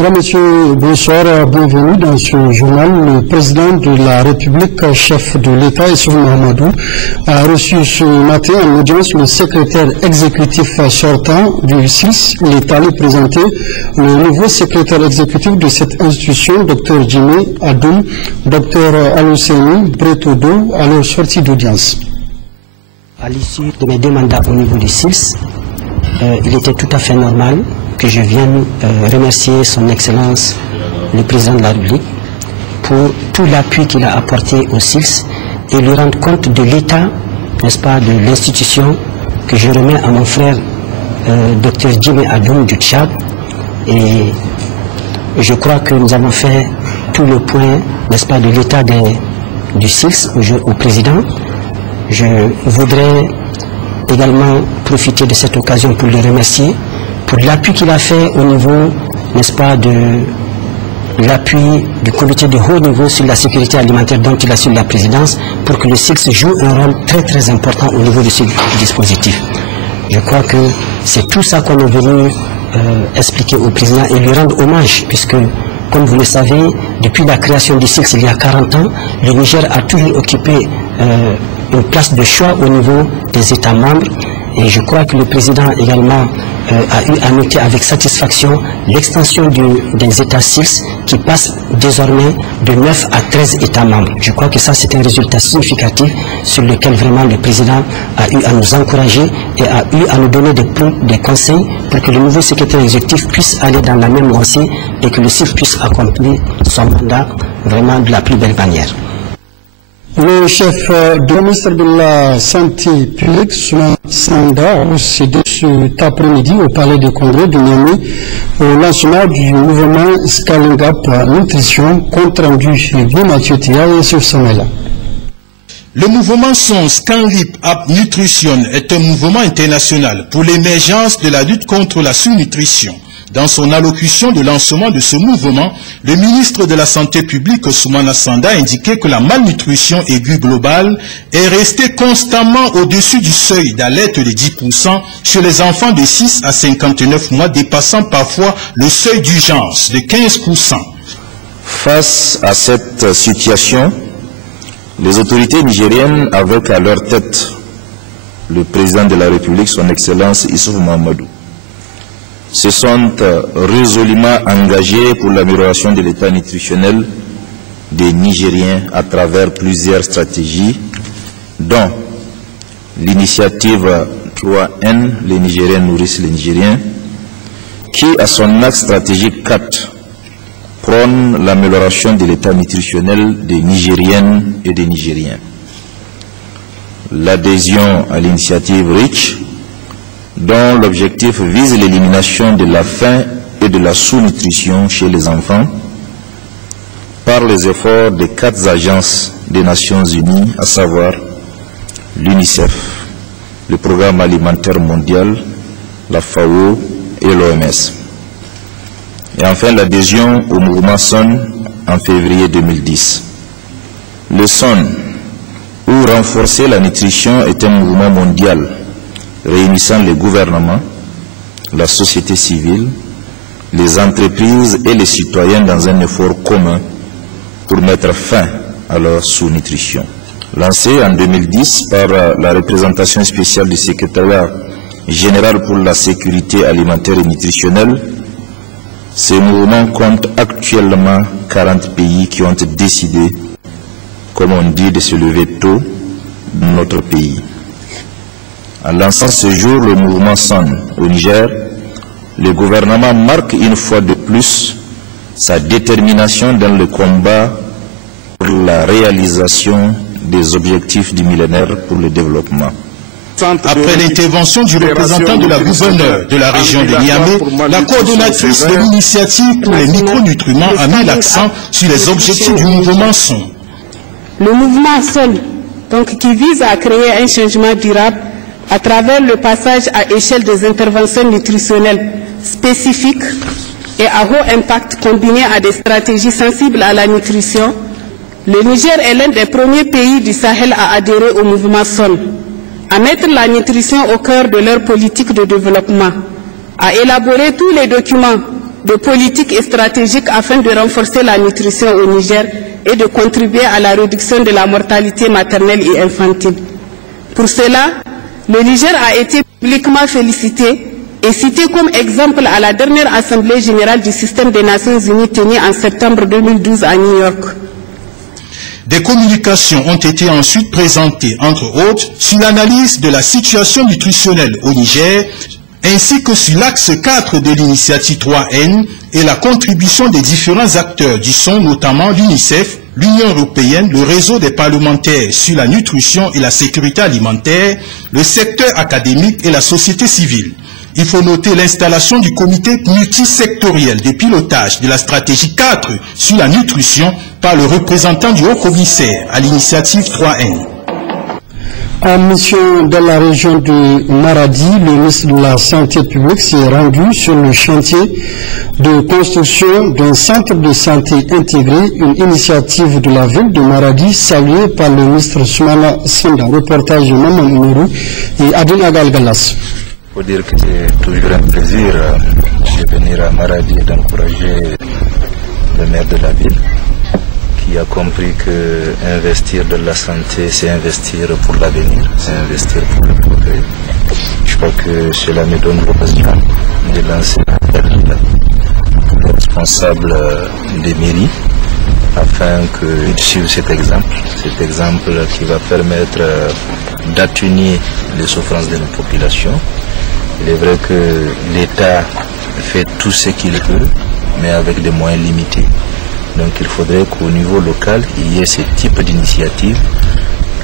Mesdames, Messieurs, bonsoir, bienvenue dans ce journal. Le président de la République, chef de l'État, Issoufou Mahamadou, a reçu ce matin en audience le secrétaire exécutif sortant du SILS. L'État lui présenté le nouveau secrétaire exécutif de cette institution, Dr Djimé Adoum, Dr Alousseini Bretodo, à leur sortie d'audience. À l'issue de mes deux mandats au niveau du SILS, il était tout à fait normal que je vienne remercier son Excellence le Président de la République pour tout l'appui qu'il a apporté au SILS et lui rendre compte de l'état, n'est-ce pas, de l'institution que je remets à mon frère Dr Djimé Adoum du Tchad. Et je crois que nous avons fait tout le point, n'est-ce pas, de l'état du SILS au Président. Je voudrais également profiter de cette occasion pour le remercier pour l'appui qu'il a fait au niveau, n'est-ce pas, de l'appui du comité de haut niveau sur la sécurité alimentaire dont il assure la présidence pour que le SILS joue un rôle très très important au niveau de ce dispositif. Je crois que c'est tout ça qu'on est venu expliquer au président et lui rendre hommage puisque, comme vous le savez, depuis la création du SILS il y a 40 ans, le Niger a toujours occupé une place de choix au niveau des États membres et je crois que le président également a eu à noter avec satisfaction l'extension des États SILS qui passent désormais de 9 à 13 États membres. Je crois que ça c'est un résultat significatif sur lequel vraiment le président a eu à nous encourager et a eu à nous donner des conseils pour que le nouveau secrétaire exécutif puisse aller dans la même lancée et que le SILS puisse accomplir son mandat vraiment de la plus belle manière. Le chef du ministère de la Santé publique, Souleymane Sanda, a procédé cet après-midi au Palais des Congrès de Niamey au lancement du mouvement Scaling Up Nutrition, compte rendu chez Mathieu Tia et sur Samela. Le mouvement Scaling Up Nutrition est un mouvement international pour l'émergence de la lutte contre la sous-nutrition. Dans son allocution de lancement de ce mouvement, le ministre de la Santé publique, Souleymane Sanda, a indiqué que la malnutrition aiguë globale est restée constamment au-dessus du seuil d'alerte de 10% chez les enfants de 6 à 59 mois, dépassant parfois le seuil d'urgence de 15%. Face à cette situation, les autorités nigériennes, avec à leur tête le président de la République, son Excellence Issoufou Mahamadou, se sont résolument engagés pour l'amélioration de l'état nutritionnel des Nigériens à travers plusieurs stratégies, dont l'initiative 3N, les Nigériens nourrissent les Nigériens, qui, à son axe stratégique 4, prône l'amélioration de l'état nutritionnel des Nigériennes et des Nigériens. L'adhésion à l'initiative REACH, dont l'objectif vise l'élimination de la faim et de la sous-nutrition chez les enfants par les efforts des 4 agences des Nations Unies, à savoir l'UNICEF, le Programme alimentaire mondial, la FAO et l'OMS. Et enfin l'adhésion au mouvement SON en février 2010. Le SON, ou renforcer la nutrition, est un mouvement mondial réunissant les gouvernements, la société civile, les entreprises et les citoyens dans un effort commun pour mettre fin à leur sous-nutrition. Lancé en 2010 par la représentation spéciale du secrétariat général pour la sécurité alimentaire et nutritionnelle, ce mouvement compte actuellement 40 pays qui ont décidé, comme on dit, de se lever tôt dans notre pays. En lançant ce jour le mouvement SON au Niger, le gouvernement marque une fois de plus sa détermination dans le combat pour la réalisation des objectifs du millénaire pour le développement. Après l'intervention du représentant de la gouverneure de la région de Niamey, la coordonnatrice de l'initiative pour les micronutriments a mis l'accent sur les objectifs du mouvement SON. Le mouvement SON, donc, qui vise à créer un changement durable à travers le passage à échelle des interventions nutritionnelles spécifiques et à haut impact combinées à des stratégies sensibles à la nutrition, le Niger est l'un des premiers pays du Sahel à adhérer au mouvement SON, à mettre la nutrition au cœur de leur politique de développement, à élaborer tous les documents de politiques et stratégiques afin de renforcer la nutrition au Niger et de contribuer à la réduction de la mortalité maternelle et infantile. Pour cela, le Niger a été publiquement félicité et cité comme exemple à la dernière Assemblée générale du système des Nations Unies tenue en septembre 2012 à New York. Des communications ont été ensuite présentées, entre autres, sur l'analyse de la situation nutritionnelle au Niger, ainsi que sur l'axe 4 de l'initiative 3N et la contribution des différents acteurs du son, notamment l'UNICEF, l'Union européenne, le réseau des parlementaires sur la nutrition et la sécurité alimentaire, le secteur académique et la société civile. Il faut noter l'installation du comité multisectoriel de pilotage de la stratégie 4 sur la nutrition par le représentant du haut-commissaire à l'initiative 3N. En mission dans la région de Maradi, le ministre de la Santé publique s'est rendu sur le chantier de construction d'un centre de santé intégré, une initiative de la ville de Maradi saluée par le ministre Soumana Senda. Reportage de Maman Numéro et Adin Agal Galas. Il faut dire que c'est toujours un plaisir de venir à Maradi et d'encourager le maire de la ville qui a compris que investir dans la santé, c'est investir pour l'avenir, c'est investir pour le progrès. Je crois que cela me donne l'occasion de lancer un appel aux responsables des mairies afin qu'ils suivent cet exemple qui va permettre d'atténuer les souffrances de nos populations. Il est vrai que l'État fait tout ce qu'il peut, mais avec des moyens limités. Donc il faudrait qu'au niveau local, il y ait ce type d'initiative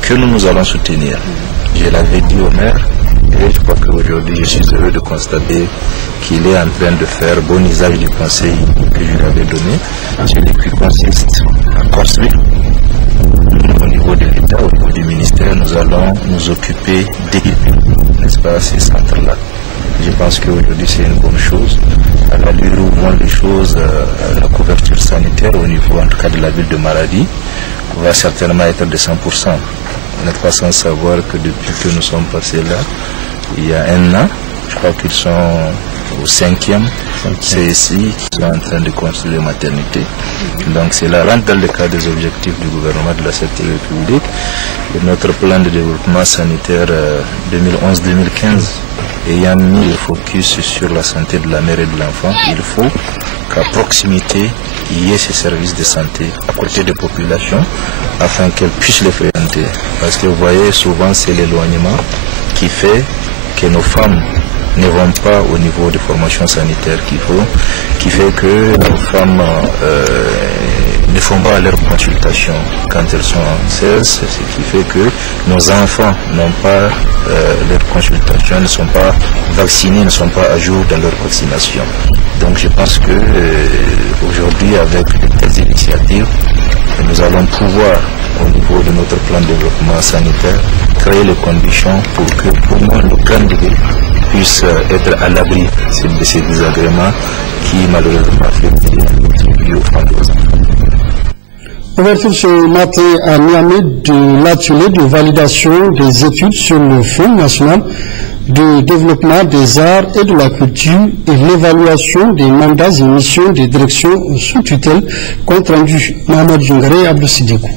que nous allons soutenir. Je l'avais dit au maire, et je crois qu'aujourd'hui je suis heureux de constater qu'il est en train de faire bon usage du conseil que je lui avais donné, celui qui consiste à construire. Au niveau de l'État, au niveau du ministère, nous allons nous occuper d'équiper, n'est-ce pas, ces centres-là. Je pense qu'aujourd'hui c'est une bonne chose. À l'allure où vont les choses, la couverture sanitaire au niveau en tout cas de la ville de Maradi va certainement être de 100%. Vous n'êtes pas sans savoir que depuis que nous sommes passés là, il y a un an, je crois qu'ils sont au 5e CSI qui sont en train de construire les maternités. Donc cela rentre dans le cadre des objectifs du gouvernement de la 7e République. Et notre plan de développement sanitaire 2011-2015 ayant mis le focus sur la santé de la mère et de l'enfant, il faut qu'à proximité, il y ait ces services de santé à côté des populations afin qu'elles puissent les fréquenter. Parce que vous voyez, souvent c'est l'éloignement qui fait que nos femmes ne vont pas au niveau de formation sanitaire qui fait que nos femmes ne font pas leur consultation quand elles sont enceintes, ce qui fait que nos enfants n'ont pas leur consultation, ne sont pas vaccinés, ne sont pas à jour dans leur vaccination. Donc je pense que aujourd'hui, avec des initiatives, nous allons pouvoir, au niveau de notre plan de développement sanitaire, créer les conditions pour que pour moi le plan de puisse être à l'abri de ces désagréments qui malheureusement fait aux femmes et aux enfants. Ouverture ce matin à Niamey de l'atelier de validation des études sur le Fonds national de développement des arts et de la culture et l'évaluation des mandats et missions des directions sous tutelle, compte rendu Mohamed Djungare et Abdou Sidikou.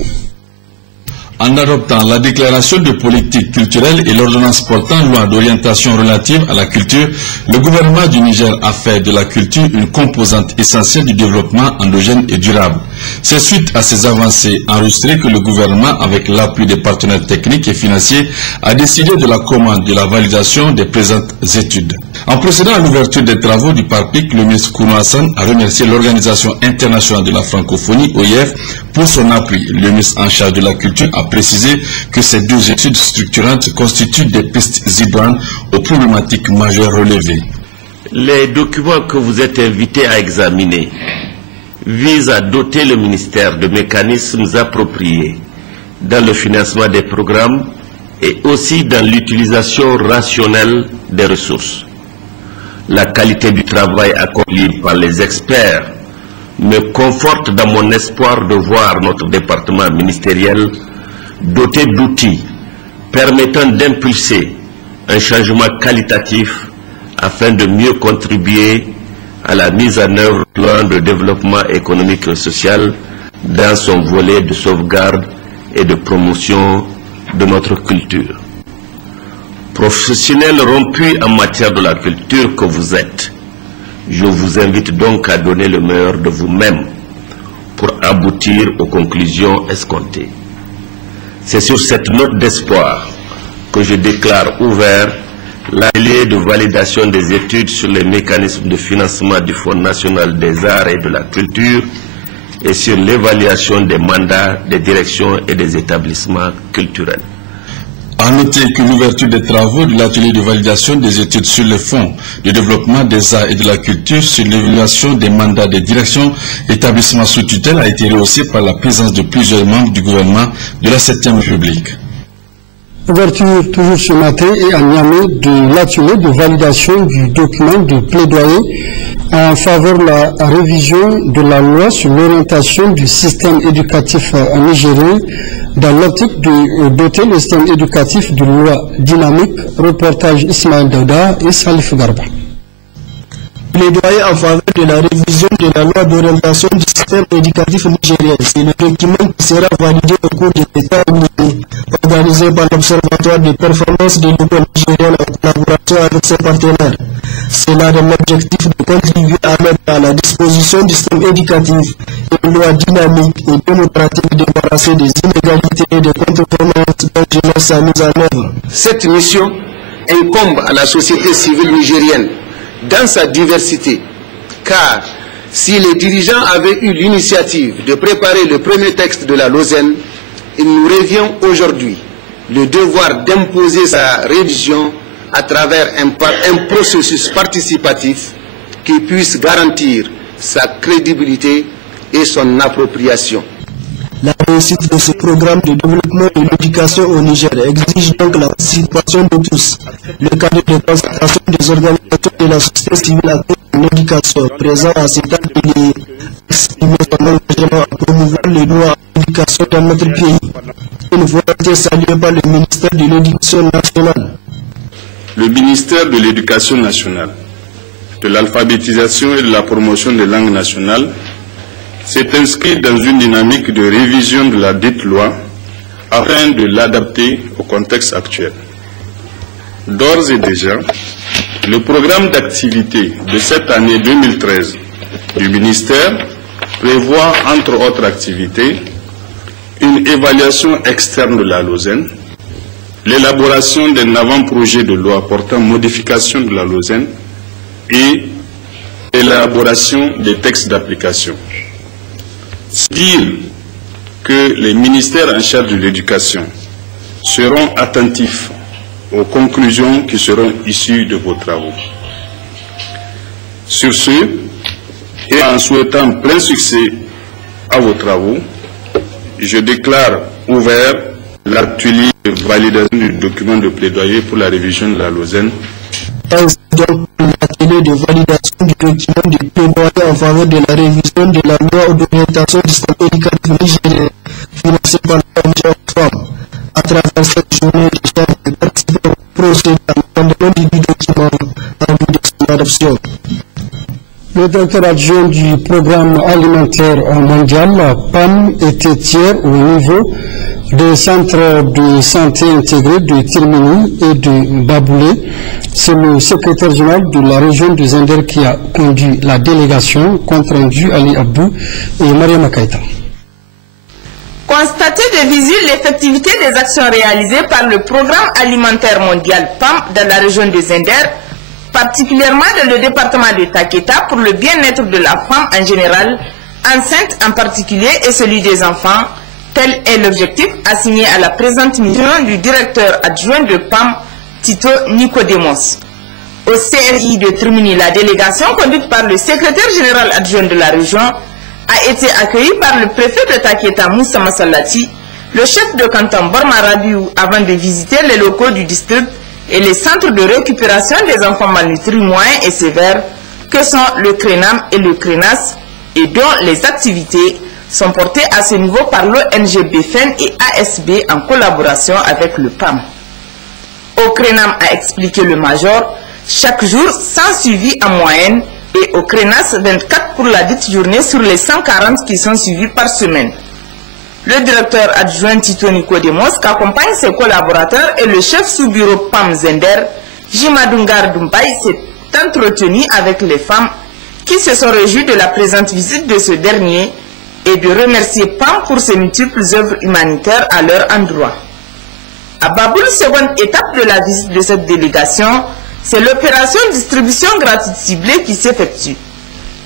En adoptant la déclaration de politique culturelle et l'ordonnance portant loi d'orientation relative à la culture, le gouvernement du Niger a fait de la culture une composante essentielle du développement endogène et durable. C'est suite à ces avancées enregistrées que le gouvernement, avec l'appui des partenaires techniques et financiers, a décidé de la commande de la validation des présentes études. En procédant à l'ouverture des travaux du PARPIC, le ministre Kounou Hassan a remercié l'Organisation internationale de la francophonie, OIF, pour son appui. Le ministre en charge de la culture a précisé que ces deux études structurantes constituent des pistes idoines aux problématiques majeures relevées. Les documents que vous êtes invités à examiner visent à doter le ministère de mécanismes appropriés dans le financement des programmes et aussi dans l'utilisation rationnelle des ressources. La qualité du travail accompli par les experts me conforte dans mon espoir de voir notre département ministériel doté d'outils permettant d'impulser un changement qualitatif afin de mieux contribuer à la mise en œuvre du plan de développement économique et social dans son volet de sauvegarde et de promotion de notre culture. Professionnels rompus en matière de la culture que vous êtes, je vous invite donc à donner le meilleur de vous-même pour aboutir aux conclusions escomptées. C'est sur cette note d'espoir que je déclare ouvert l'atelier de validation des études sur les mécanismes de financement du Fonds national des arts et de la culture et sur l'évaluation des mandats des directions et des établissements culturels. À noter que l'ouverture des travaux de l'atelier de validation des études sur le fonds de développement des arts et de la culture sur l'évaluation des mandats des directions établissements sous tutelle a été rehaussée par la présence de plusieurs membres du gouvernement de la 7e République. Ouverture toujours ce matin et à Niamey de l'atelier de validation du document de plaidoyer en faveur de la révision de la loi sur l'orientation du système éducatif nigérien dans l'optique de doter le système éducatif de loi dynamique. Reportage Ismaël Daouda et Salif Garba. Plaidoyer en faveur de la révision de la loi d'orientation du système éducatif nigérien. C'est le document qui sera validé au cours de l'État organisé par l'Observatoire de performance de l'école nigérienne en collaboration avec ses partenaires. Cela dans l'objectif de contribuer à mettre à la disposition du système éducatif une loi dynamique et démocratique débarrassée des inégalités et des contre-performances dont jeunesse a mis en œuvre. Cette mission incombe à la société civile nigérienne dans sa diversité, car si les dirigeants avaient eu l'initiative de préparer le premier texte de la Lausanne, il nous revient aujourd'hui le devoir d'imposer sa révision à travers un processus participatif qui puisse garantir sa crédibilité et son appropriation. La réussite de ce programme de développement de l'éducation au Niger exige donc la participation de tous. Le cadre de concertation des organisations de la société civile active en éducation présent à cet atelier exprime son engagement à promouvoir les droits à l'éducation dans notre pays. Une volonté saluée par le ministère de l'Éducation nationale. Le ministère de l'Éducation nationale, de l'alphabétisation et de la promotion des langues nationales s'est inscrit dans une dynamique de révision de la dite loi afin de l'adapter au contexte actuel. D'ores et déjà, le programme d'activité de cette année 2013 du ministère prévoit, entre autres activités, une évaluation externe de la Lausanne, l'élaboration d'un avant-projet de loi portant modification de la Lausanne et l'élaboration des textes d'application. C'est dire que les ministères en charge de l'éducation seront attentifs aux conclusions qui seront issues de vos travaux. Sur ce, et en souhaitant plein succès à vos travaux, je déclare ouvert l'atelier de validation du document de plaidoyer pour la révision de la Lausanne. Donc, l'atelier de validation du document de plaidoyer en faveur de la révision de la loi d'orientation du système éducatif nigérien, financé par l'ONG Oxfam. À travers cette journée, les chefs de participants procèdent à l'abandon du document en vue de son adoption. Le directeur adjoint du programme alimentaire mondial, PAM, était hier au niveau des centres de santé intégrés de Tirmini et de Baboulé. C'est le secrétaire général de la région de Zender qui a conduit la délégation, compte rendu Ali Abdou et Mariam Akaïta. Constater de visu l'effectivité des actions réalisées par le programme alimentaire mondial PAM dans la région de Zender, particulièrement dans le département de Taketa, pour le bien-être de la femme en général, enceinte en particulier, et celui des enfants. Tel est l'objectif assigné à la présente mission du directeur adjoint de PAM, Tito Nicodemos. Au CRI de Trimini, la délégation conduite par le secrétaire général adjoint de la région a été accueillie par le préfet de Taketa, Moussa Massalati, le chef de canton Borma Rabiou, avant de visiter les locaux du district et les centres de récupération des enfants malnutris moyens et sévères que sont le CRENAM et le CRENAS, et dont les activités sont portées à ce niveau par l'ONG BFN et ASB en collaboration avec le PAM. Au CRENAM, a expliqué le major, chaque jour, sans suivi en moyenne, et au Crénas 24 pour la dite journée sur les 140 qui sont suivis par semaine. Le directeur adjoint Tito Nicodemos accompagne ses collaborateurs et le chef sous-bureau PAM Zender, Jimadungar Dumbay, s'est entretenu avec les femmes qui se sont réjouies de la présente visite de ce dernier et de remercier PAM pour ses multiples œuvres humanitaires à leur endroit. À Baboul, seconde étape de la visite de cette délégation, c'est l'opération distribution gratuite ciblée qui s'effectue.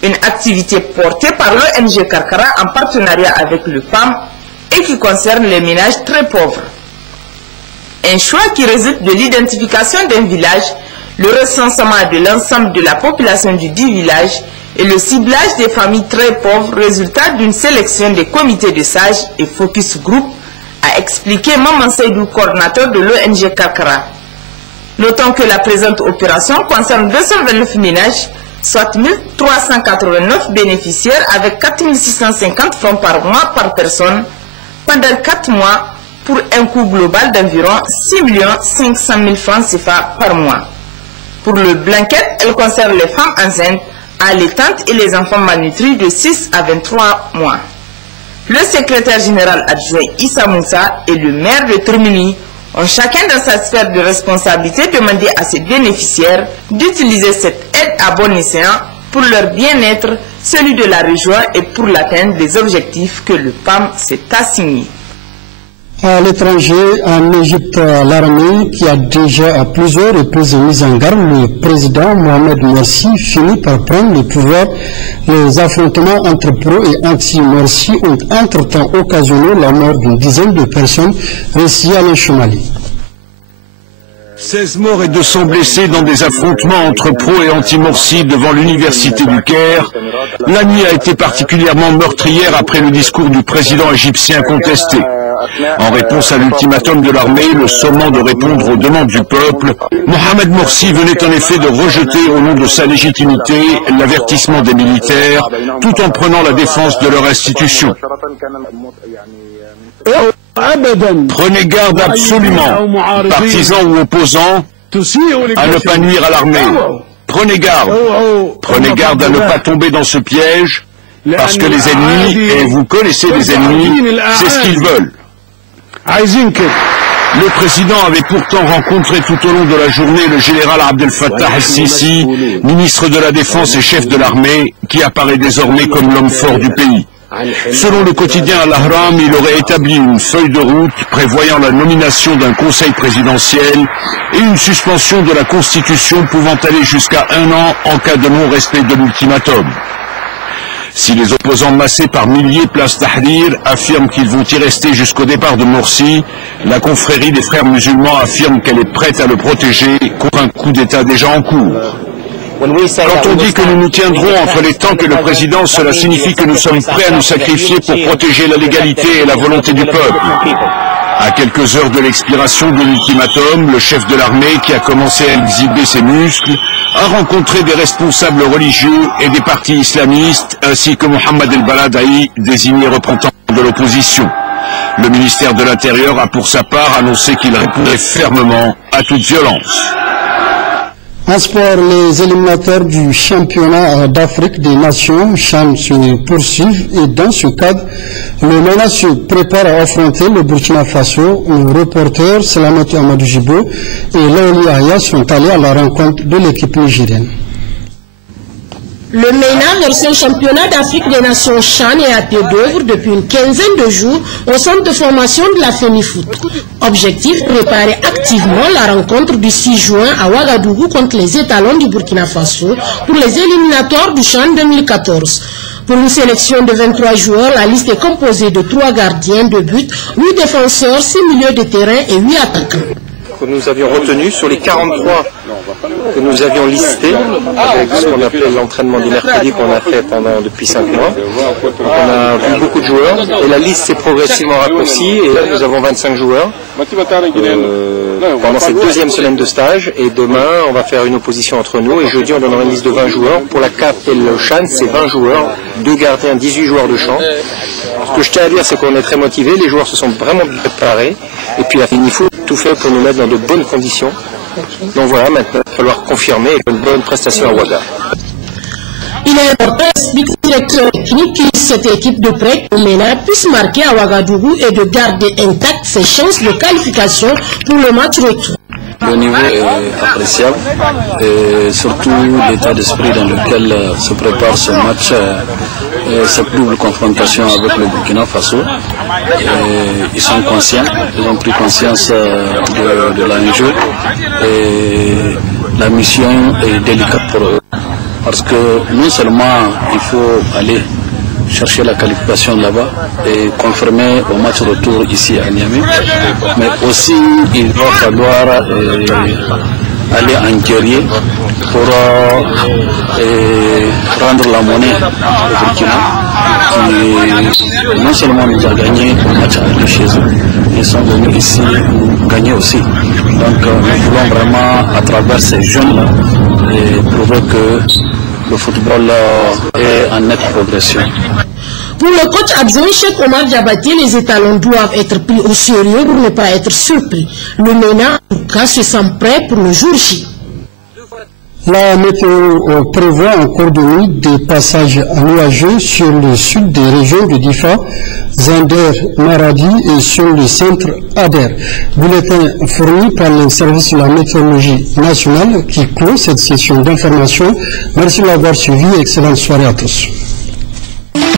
Une activité portée par l'ONG Karkara en partenariat avec le PAM et qui concerne les ménages très pauvres. Un choix qui résulte de l'identification d'un village, le recensement de l'ensemble de la population du dit village et le ciblage des familles très pauvres, résultat d'une sélection des comités de sages et focus group, a expliqué Maman Seydou, coordinateur de l'ONG Karkara. Notons que la présente opération concerne 229 ménages, soit 1389 bénéficiaires avec 4650 francs par mois par personne pendant 4 mois pour un coût global d'environ 6 500 000 francs CFA par mois. Pour le blanquette, elle concerne les femmes enceintes, allaitantes et les enfants malnutris de 6 à 23 mois. Le secrétaire général adjoint Issa Moussa et le maire de Termini ont chacun dans sa sphère de responsabilité demandé à ses bénéficiaires d'utiliser cette aide à bon escient pour leur bien-être, celui de la région et pour l'atteinte des objectifs que le PAM s'est assigné. À l'étranger, en Égypte, l'armée qui a déjà à plusieurs reprises mis en garde le président Mohamed Morsi finit par prendre le pouvoir. Les affrontements entre pro et anti-Morsi ont entre-temps occasionné la mort d'une dizaine de personnes, récit Alain Choumali. 16 morts et 200 blessés dans des affrontements entre pro et anti-Morsi devant l'université du Caire. La nuit a été particulièrement meurtrière après le discours du président égyptien contesté. En réponse à l'ultimatum de l'armée, le sommant de répondre aux demandes du peuple, Mohamed Morsi venait en effet de rejeter au nom de sa légitimité l'avertissement des militaires, tout en prenant la défense de leur institution. Prenez garde absolument, partisans ou opposants, à ne pas nuire à l'armée. Prenez garde à ne pas tomber dans ce piège, parce que les ennemis, et vous connaissez les ennemis, c'est ce qu'ils veulent. Le président avait pourtant rencontré tout au long de la journée le général Abdel Fattah el-Sisi, ministre de la Défense et chef de l'armée, qui apparaît désormais comme l'homme fort du pays. Selon le quotidien Al-Ahram, il aurait établi une feuille de route prévoyant la nomination d'un conseil présidentiel et une suspension de la Constitution pouvant aller jusqu'à 1 an en cas de non-respect de l'ultimatum. Si les opposants massés par milliers place Tahrir affirment qu'ils vont y rester jusqu'au départ de Morsi, la confrérie des frères musulmans affirme qu'elle est prête à le protéger contre un coup d'État déjà en cours. Quand on dit que nous nous tiendrons entre les tanks et le président, cela signifie que nous sommes prêts à nous sacrifier pour protéger la légalité et la volonté du peuple. À quelques heures de l'expiration de l'ultimatum, le chef de l'armée, qui a commencé à exhiber ses muscles, a rencontré des responsables religieux et des partis islamistes, ainsi que Mohamed El-Baladaï, désigné représentant de l'opposition. Le ministère de l'Intérieur a pour sa part annoncé qu'il répondrait fermement à toute violence. En sport, les éliminatoires du championnat d'Afrique des Nations CHAN se poursuivent et dans ce cadre, le MENA se prépare à affronter le Burkina Faso. Le reporter Salamati Amadou Jibo et Laoli Aya sont allés à la rencontre de l'équipe nigérienne. Le MENA, version championnat d'Afrique des Nations CHAN, est à pied d'œuvre depuis une quinzaine de jours au centre de formation de la FENIFOOT. Objectif, préparer activement la rencontre du 6 juin à Ouagadougou contre les étalons du Burkina Faso pour les éliminatoires du CHAN 2014. Pour une sélection de 23 joueurs, la liste est composée de 3 gardiens de but, 8 défenseurs, 6 milieux de terrain et 8 attaquants. Que nous avions retenu sur les 43 que nous avions listés avec ce qu'on appelait l'entraînement du mercredi qu'on a fait depuis 5 mois. On a vu beaucoup de joueurs et la liste s'est progressivement raccourcie et là nous avons 25 joueurs pendant cette deuxième semaine de stage et demain on va faire une opposition entre nous et jeudi on donnera une liste de 20 joueurs. Pour la CAF et le CHAN c'est 20 joueurs, 2 gardiens, 18 joueurs de champ. Ce que je tiens à dire c'est qu'on est très motivés, les joueurs se sont vraiment préparés et puis il faut tout faire pour nous mettre dans de bonnes conditions. Donc voilà, maintenant il va falloir confirmer une bonne prestation à Ouaga. Il est important, explique le directeur technique, que cette équipe de prêt au MENA puisse marquer à Ouagadougou et de garder intactes ses chances de qualification pour le match retour. Le niveau est appréciable et surtout l'état d'esprit dans lequel se prépare ce match, cette double confrontation avec le Burkina Faso. Ils sont conscients, ils ont pris conscience de l'enjeu et la mission est délicate pour eux. Parce que non seulement il faut aller chercher la qualification là-bas et confirmer au match retour ici à Niamey, mais aussi il va falloir aller en guerrier pour rendre la monnaie au Burkina, qui non seulement nous a gagné le match aller chez eux, ils sont venus ici nous gagner aussi. Donc nous voulons vraiment à travers ces jeunes-là prouver que le football est en nette progression. Pour le coach adjoint Cheikh Omar Diabaté, les étalons doivent être pris au sérieux pour ne pas être surpris. Le MENA, en tout cas, se sent prêt pour le jour J. La météo prévoit en cours de nuit des passages nuageux sur le sud des régions de Difa, Zender, Maradi et sur le centre Ader. Bulletin fourni par le service de la météorologie nationale qui clôt cette session d'information. Merci de l'avoir suivi. Excellente soirée à tous.